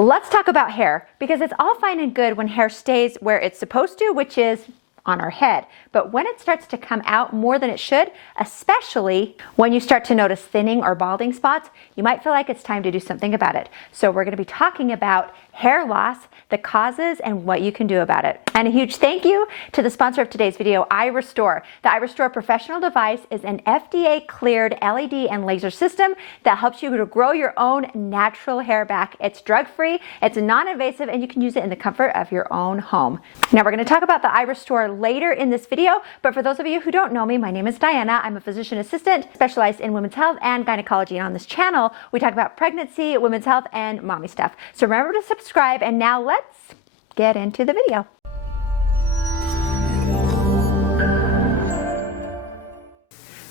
Let's talk about hair, because it's all fine and good when hair stays where it's supposed to, which is on our head. But when it starts to come out more than it should, especially when you start to notice thinning or balding spots, you might feel like it's time to do something about it. So we're going to be talking about hair loss, the causes, and what you can do about it. And a huge thank you to the sponsor of today's video, iRestore. The iRestore professional device is an FDA-cleared LED and laser system that helps you to grow your own natural hair back. It's drug-free, it's non-invasive, and you can use it in the comfort of your own home. Now we're going to talk about the iRestore later in this video, but for those of you who don't know me, my name is Diana. I'm a physician assistant specialized in women's health and gynecology. And on this channel, we talk about pregnancy, women's health, and mommy stuff. So remember to subscribe, and now let's get into the video.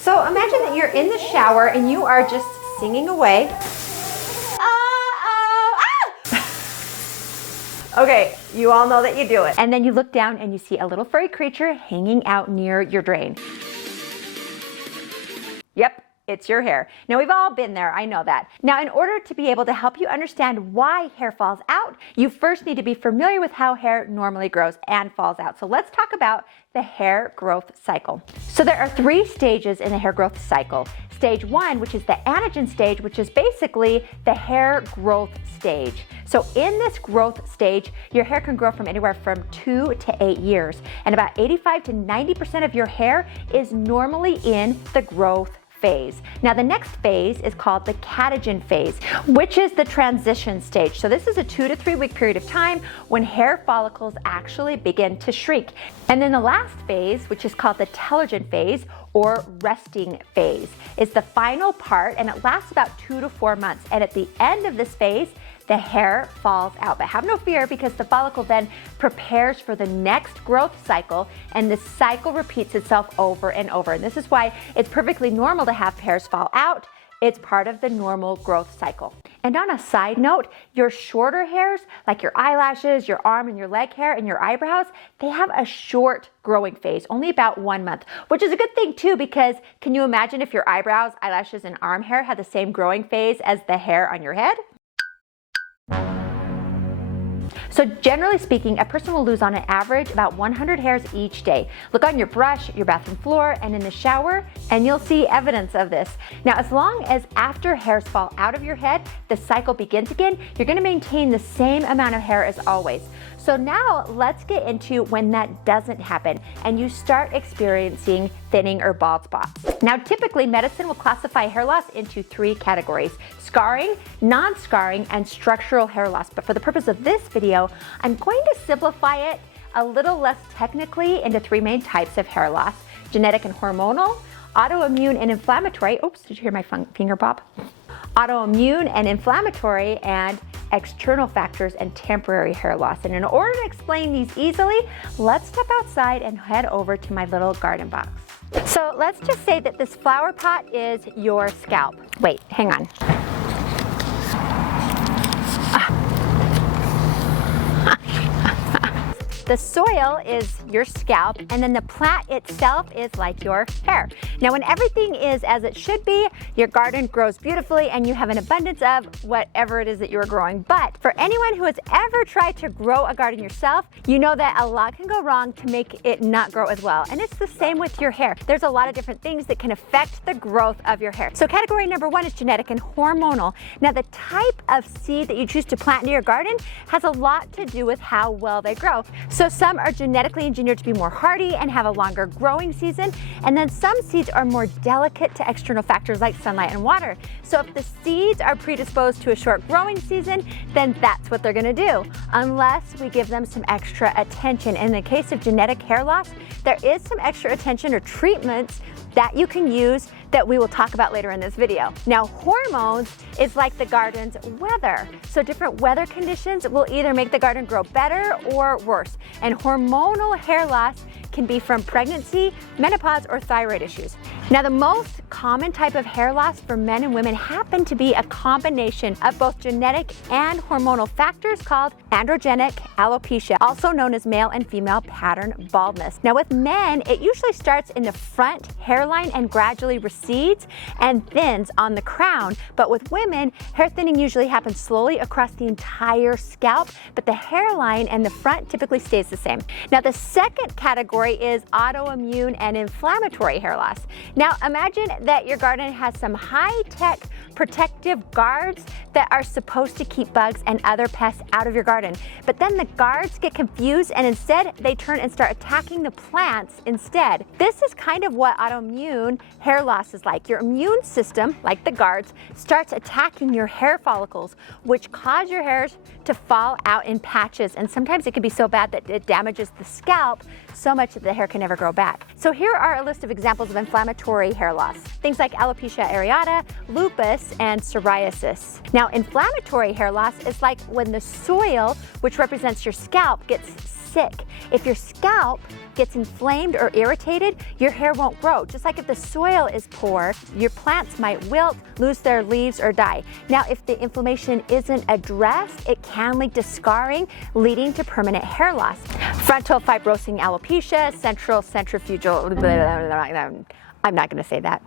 So imagine that you're in the shower and you are just singing away. Okay, you all know that you do it. And then you look down and you see a little furry creature hanging out near your drain. Yep, it's your hair. Now, we've all been there, I know that. Now, in order to be able to help you understand why hair falls out, you first need to be familiar with how hair normally grows and falls out. So let's talk about the hair growth cycle. So there are 3 stages in the hair growth cycle. Stage 1, which is the anagen stage, which is basically the hair growth stage. So in this growth stage, your hair can grow from anywhere from 2 to 8 years. And about 85 to 90% of your hair is normally in the growth phase. Now the next phase is called the catagen phase, which is the transition stage. So this is a 2 to 3 week period of time when hair follicles actually begin to shrink. And then the last phase, which is called the telogen phase or resting phase, is the final part, and it lasts about 2 to 4 months. And at the end of this phase, the hair falls out. But have no fear, because the follicle then prepares for the next growth cycle, and the cycle repeats itself over and over. And this is why it's perfectly normal to have hairs fall out. It's part of the normal growth cycle. And on a side note, your shorter hairs, like your eyelashes, your arm and your leg hair, and your eyebrows, they have a short growing phase, only about 1 month, which is a good thing too, because can you imagine if your eyebrows, eyelashes, and arm hair had the same growing phase as the hair on your head? So generally speaking, a person will lose on an average about 100 hairs each day. Look on your brush, your bathroom floor, and in the shower, and you'll see evidence of this. Now, as long as after hairs fall out of your head, the cycle begins again, you're gonna maintain the same amount of hair as always. So now let's get into when that doesn't happen and you start experiencing thinning or bald spots. Now, typically medicine will classify hair loss into 3 categories: scarring, non-scarring, and structural hair loss. But for the purpose of this video, I'm going to simplify it a little less technically into 3 main types of hair loss: genetic and hormonal, autoimmune and inflammatory. Oops, did you hear my finger pop? Autoimmune and inflammatory, and external factors and temporary hair loss. And in order to explain these easily, let's step outside and head over to my little garden box. So let's just say that this flower pot is your scalp. Wait, hang on. The soil is your scalp, and then the plant itself is like your hair. Now, when everything is as it should be, your garden grows beautifully and you have an abundance of whatever it is that you're growing. But for anyone who has ever tried to grow a garden yourself, you know that a lot can go wrong to make it not grow as well. And it's the same with your hair. There's a lot of different things that can affect the growth of your hair. So category number 1 is genetic and hormonal. Now, the type of seed that you choose to plant into your garden has a lot to do with how well they grow. So some are genetically engineered to be more hardy and have a longer growing season, and then some seeds are more delicate to external factors like sunlight and water. So if the seeds are predisposed to a short growing season, then that's what they're gonna do, unless we give them some extra attention. In the case of genetic hair loss, there is some extra attention or treatments that you can use that we will talk about later in this video. Now, hormones is like the garden's weather. So different weather conditions will either make the garden grow better or worse. And hormonal hair loss can be from pregnancy, menopause, or thyroid issues. Now, the most common type of hair loss for men and women happen to be a combination of both genetic and hormonal factors called androgenic alopecia, also known as male and female pattern baldness. Now, with men, it usually starts in the front hairline and gradually recedes and thins on the crown. But with women, hair thinning usually happens slowly across the entire scalp, but the hairline and the front typically stays the same. Now, the second category is autoimmune and inflammatory hair loss. Now, imagine that your garden has some high-tech protective guards that are supposed to keep bugs and other pests out of your garden. But then the guards get confused and instead they turn and start attacking the plants instead. This is kind of what autoimmune hair loss is like. Your immune system, like the guards, starts attacking your hair follicles, which cause your hairs to fall out in patches. And sometimes it can be so bad that it damages the scalp so much that the hair can never grow back. So here are a list of examples of inflammatory hair loss. Things like alopecia areata, lupus, and psoriasis. Now, inflammatory hair loss is like when the soil, which represents your scalp, gets sick. If your scalp gets inflamed or irritated, your hair won't grow. Just like if the soil is poor, your plants might wilt, lose their leaves, or die. Now, if the inflammation isn't addressed, it can lead to scarring, leading to permanent hair loss. Frontal fibrosing alopecia, central centrifugal, I'm not going to say that.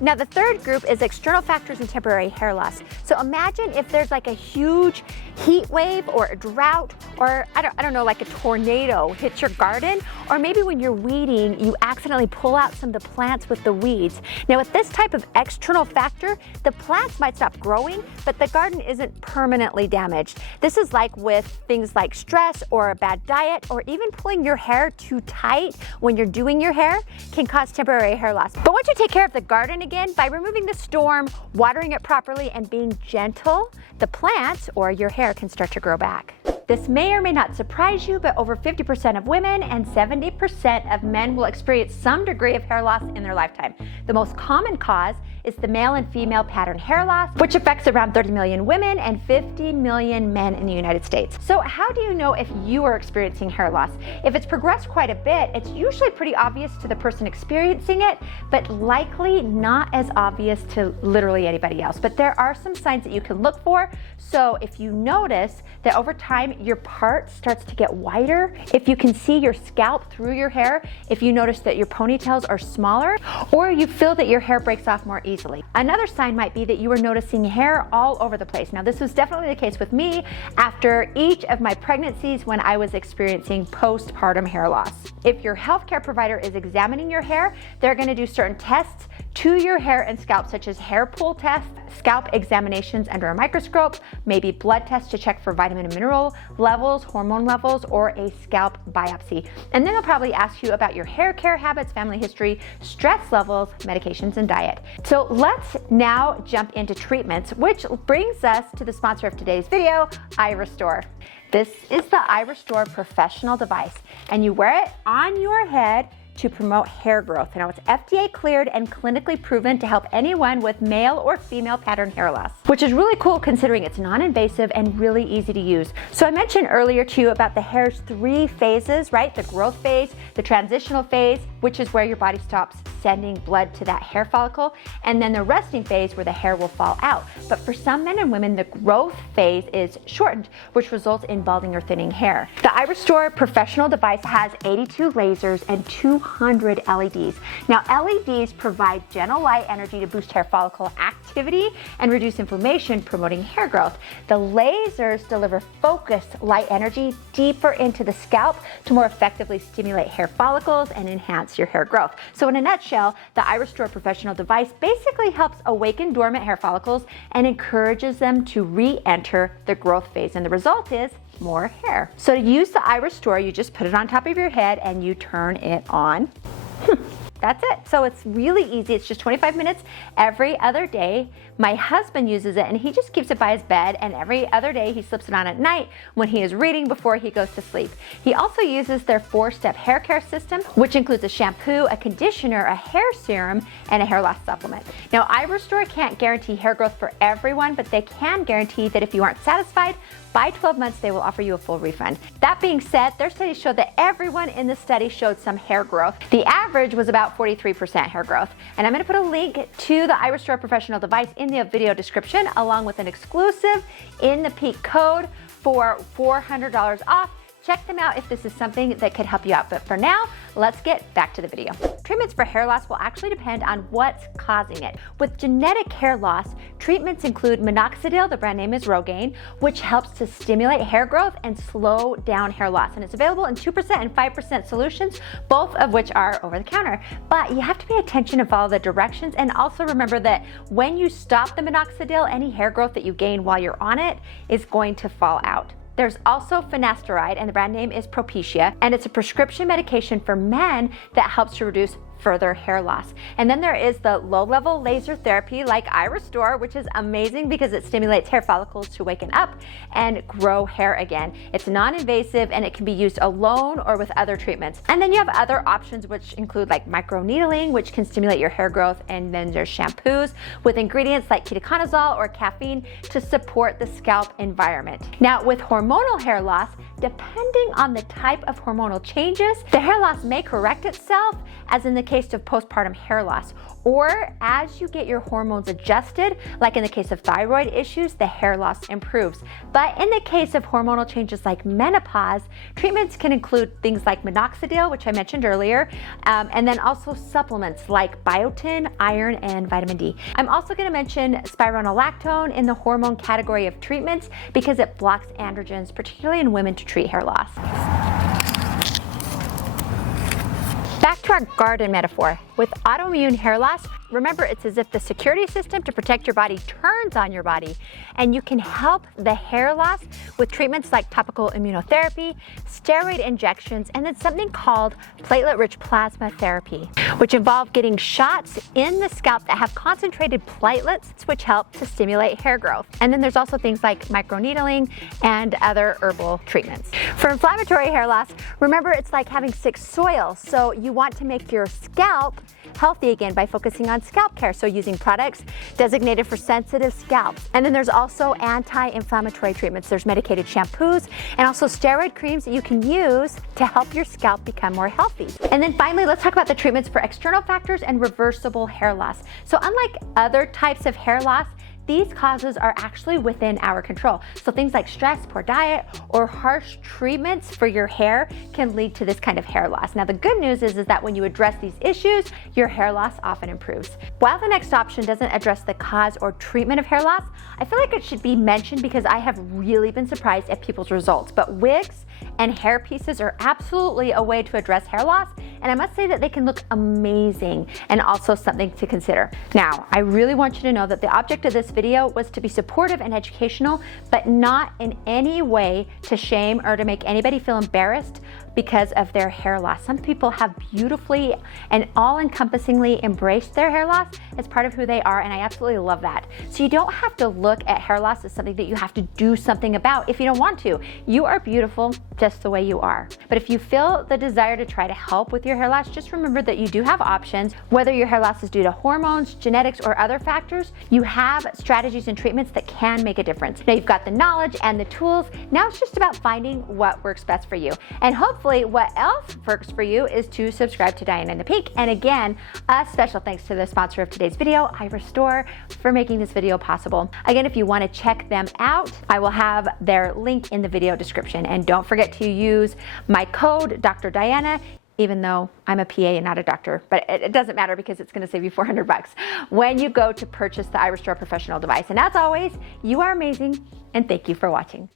Now, the third group is external factors and temporary hair loss. So imagine if there's like a huge heat wave or a drought or I don't know, like a tornado hits your garden, or maybe when you're weeding, you accidentally pull out some of the plants with the weeds. Now, with this type of external factor, the plants might stop growing, but the garden isn't permanently damaged. This is like with things like stress or a bad diet, or even pulling your hair too tight when you're doing your hair can cause temporary hair loss. But once you take care of the garden again, by removing the storm, watering it properly, and being gentle, the plants or your hair can start to grow back. This may or may not surprise you, but over 50% of women and 70% of men will experience some degree of hair loss in their lifetime. The most common cause is the male and female pattern hair loss, which affects around 30 million women and 50 million men in the United States. So how do you know if you are experiencing hair loss? If it's progressed quite a bit, it's usually pretty obvious to the person experiencing it, but likely not as obvious to literally anybody else. But there are some signs that you can look for. So if you notice that over time your part starts to get wider, if you can see your scalp through your hair, if you notice that your ponytails are smaller, or you feel that your hair breaks off more easily. Another sign might be that you are noticing hair all over the place. Now, this was definitely the case with me after each of my pregnancies when I was experiencing postpartum hair loss. If your healthcare provider is examining your hair, they're going to do certain tests to your hair and scalp, such as hair pull tests, scalp examinations under a microscope, maybe blood tests to check for vitamin and mineral levels, hormone levels, or a scalp biopsy. And then they'll probably ask you about your hair care habits, family history, stress levels, medications, and diet. So let's now jump into treatments, which brings us to the sponsor of today's video, iRestore. This is the iRestore professional device, and you wear it on your head to promote hair growth. Now, it's FDA cleared and clinically proven to help anyone with male or female pattern hair loss, which is really cool considering it's non-invasive and really easy to use. So I mentioned earlier to you about the hair's 3 phases, right? The growth phase, the transitional phase, which is where your body stops sending blood to that hair follicle, and then the resting phase where the hair will fall out. But for some men and women, the growth phase is shortened, which results in balding or thinning hair. The iRestore professional device has 82 lasers and 200 LEDs. Now, LEDs provide gentle light energy to boost hair follicle activity and reduce inflammation, promoting hair growth. The lasers deliver focused light energy deeper into the scalp to more effectively stimulate hair follicles and enhance your hair growth. So in a nutshell, the iRestore professional device basically helps awaken dormant hair follicles and encourages them to re-enter the growth phase. And the result is more hair. So to use the iRestore, you just put it on top of your head and you turn it on. That's it. So it's really easy. It's just 25 minutes every other day. My husband uses it and he just keeps it by his bed, and every other day he slips it on at night when he is reading before he goes to sleep. He also uses their 4-step hair care system, which includes a shampoo, a conditioner, a hair serum, and a hair loss supplement. Now, iRestore can't guarantee hair growth for everyone, but they can guarantee that if you aren't satisfied, by 12 months, they will offer you a full refund. That being said, their studies showed that everyone in the study showed some hair growth. The average was about 43% hair growth. And I'm gonna put a link to the iRestore professional device in the video description, along with an exclusive in the peak code for $400 off. Check them out if this is something that could help you out. But for now, let's get back to the video. Treatments for hair loss will actually depend on what's causing it. With genetic hair loss, treatments include minoxidil, the brand name is Rogaine, which helps to stimulate hair growth and slow down hair loss. And it's available in 2% and 5% solutions, both of which are over the counter. But you have to pay attention and follow the directions, and also remember that when you stop the minoxidil, any hair growth that you gain while you're on it is going to fall out. There's also finasteride, and the brand name is Alopecia, and it's a prescription medication for men that helps to reduce further hair loss. And then there is the low-level laser therapy like iRestore, which is amazing because it stimulates hair follicles to waken up and grow hair again. It's non-invasive and it can be used alone or with other treatments. And then you have other options which include like microneedling, which can stimulate your hair growth, and then there's shampoos with ingredients like ketoconazole or caffeine to support the scalp environment. Now, with hormonal hair loss, depending on the type of hormonal changes, the hair loss may correct itself, as in the case of postpartum hair loss, or as you get your hormones adjusted, like in the case of thyroid issues, the hair loss improves. But in the case of hormonal changes like menopause, treatments can include things like minoxidil, which I mentioned earlier, and then also supplements like biotin, iron, and vitamin D. I'm also going to mention spironolactone in the hormone category of treatments because it blocks androgens, particularly in women, to treat hair loss. Back to our garden metaphor. With autoimmune hair loss, remember, it's as if the security system to protect your body turns on your body, and you can help the hair loss with treatments like topical immunotherapy, steroid injections, and then something called platelet-rich plasma therapy, which involve getting shots in the scalp that have concentrated platelets, which help to stimulate hair growth. And then there's also things like microneedling and other herbal treatments. For inflammatory hair loss, remember, it's like having sick soil, so you want to make your scalp healthy again by focusing on scalp care, so using products designated for sensitive scalps. And then there's also anti-inflammatory treatments. There's medicated shampoos and also steroid creams that you can use to help your scalp become more healthy. And then finally, let's talk about the treatments for external factors and reversible hair loss. So unlike other types of hair loss, these causes are actually within our control. So things like stress, poor diet, or harsh treatments for your hair can lead to this kind of hair loss. Now, the good news is that when you address these issues, your hair loss often improves. While the next option doesn't address the cause or treatment of hair loss, I feel like it should be mentioned because I have really been surprised at people's results. But wigs and hair pieces are absolutely a way to address hair loss, and I must say that they can look amazing and also something to consider. Now, I really want you to know that the object of this video was to be supportive and educational, but not in any way to shame or to make anybody feel embarrassed because of their hair loss. Some people have beautifully and all-encompassingly embraced their hair loss as part of who they are, and I absolutely love that. So you don't have to look at hair loss as something that you have to do something about if you don't want to. You are beautiful just the way you are. But if you feel the desire to try to help with your hair loss, just remember that you do have options. Whether your hair loss is due to hormones, genetics, or other factors, you have strategies and treatments that can make a difference. Now you've got the knowledge and the tools. Now it's just about finding what works best for you. And hopefully what else works for you is to subscribe to Diana and the Pink. And again, a special thanks to the sponsor of today's video, iRestore, for making this video possible. Again, if you want to check them out, I will have their link in the video description. And don't forget to use my code, Dr. Diana, even though I'm a PA and not a doctor, but it doesn't matter because it's going to save you $400 when you go to purchase the iRestore professional device. And as always, you are amazing, and thank you for watching.